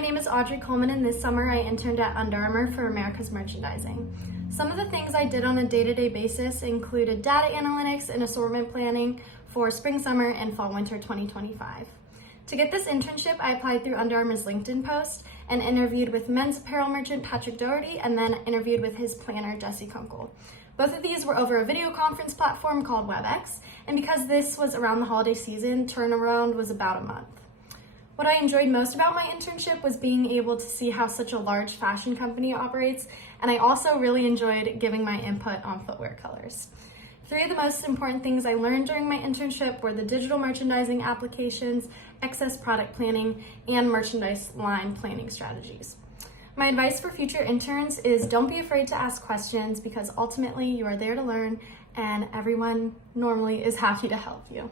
my name is Audrey Kullman, and this summer I interned at Under Armour for America's Merchandising. Some of the things I did on a day-to-day basis included data analytics and assortment planning for spring, summer, and fall, winter 2025. To get this internship, I applied through Under Armour's LinkedIn post and interviewed with men's apparel merchant Patrick Doherty, and then interviewed with his planner Jesse Kunkel. Both of these were over a video conference platform called WebEx, and because this was around the holiday season, turnaround was about a month. What I enjoyed most about my internship was being able to see how such a large fashion company operates, and I also really enjoyed giving my input on footwear colors. Three of the most important things I learned during my internship were the digital merchandising applications, excess product planning, and merchandise line planning strategies. My advice for future interns is don't be afraid to ask questions, because ultimately you are there to learn and everyone normally is happy to help you.